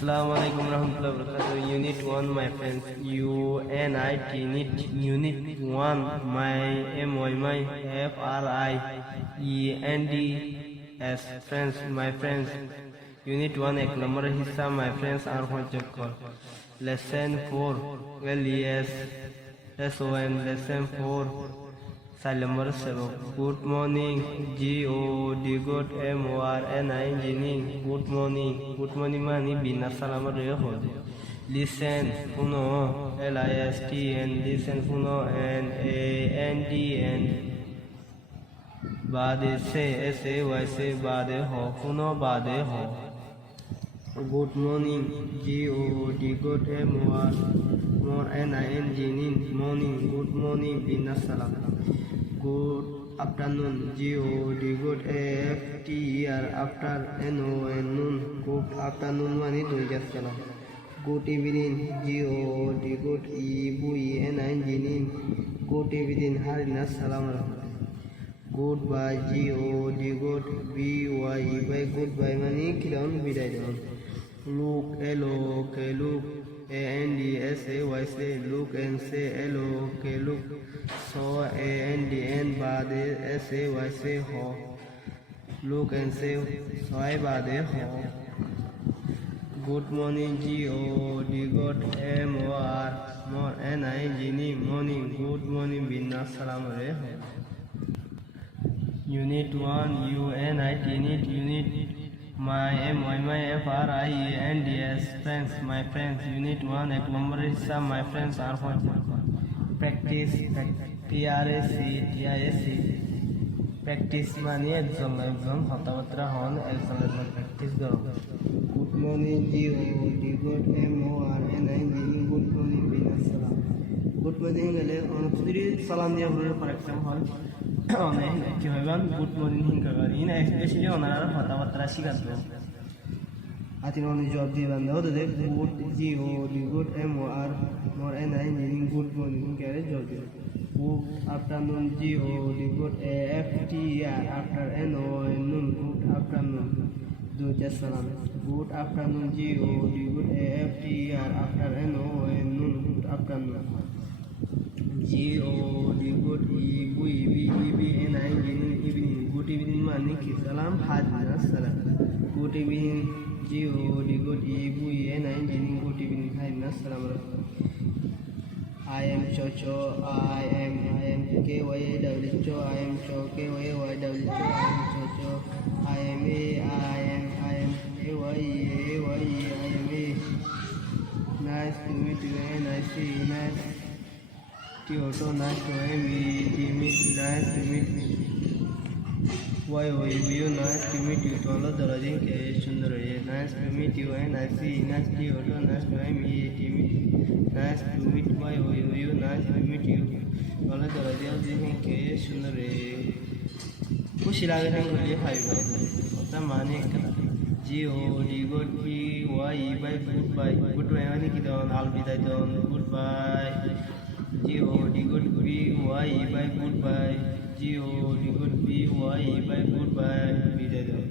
Assalamu alaikum warahmatullahi wabarakatuh. Unit 1, my friends. UNIT Unit 1, my FRIENDS friends, my friends. Unit 1 एक number हिस्सा my friends are होचक्कर. Lesson 4 LES SON Lesson 4 Number 7. Good morning. GOD good MORNING. Good morning. Good morning mani bina salam reho. Listen funo LISTN. Listen funo NANDN. Bade se SAY bade ho funo bade ho. Good morning. GOD good MORNING. Morning. Good morning bina salam. Good afternoon. GOD good AFTER after NON noon. Good afternoon mani দুই গাছ খেলা. Good evening. GOD good EVENING. Good evening harina salam rahmat. Goodbye. GOD good BYE by goodbye mani kilaun biday daun. Look LOK look ANDSAY look and say LOK look. So ANDN bade SAY ho. Look and say soy bade ho. Good morning. GOD good MORNING morning. Good morning binna salam re ho. Unit 1 UNIT Unit my FRIENDS friends, my friends. Unit 1 एक number हिस्सा my friends are for practice TRAC practice मानी একজন কথাবার্তা হন একজন practice করো. Good morning. GOD good MORNING good morning বিনা সালাম. Good morning গেলে অনেক সালাম দিয়া বলে ফর এক্সাম্পল অনেক কি হইবান গুড মর্নিং হিংকা করি ইন স্পেশালি ওনারা কথাবার্তা শিখাতো আতিন অনেক জব দিয়ে বান্ধব তো দেখ good GOD good MORNING good morning হিংকারে জব দিয়ে. Good afternoon. GOD good AFTER after NON noon. Good afternoon দুইটা সালাম. Good afternoon. GOD good AFTER after NON noon. Good afternoon. GOD good EVENING evening. Good evening mani ki salam hadina salam. Good evening. GOD good EVENING good evening hadina salam. I am Chocho. I am KYWCHO. I am Cho KYWCHO. I am Chocho. I am AYE. I am A. Nice to meet you. Nice to nice to meet. Nice to meet me. Why you nice to meet you. Tolo darajin ke sundar hai. Nice to meet you and I see. Nice to nice to meet. Nice to meet. Why you nice to meet you. Tolo darajin ke sundar hai. खुशी लागे ना मुझे high bye होता माने करा. GOD good BYE by goodbye. Goodbye माने की दोन आल बिदाई दोन. Goodbye. GOD good BYE by goodbye. GOD good BYE by goodbye. बिदाई दोन.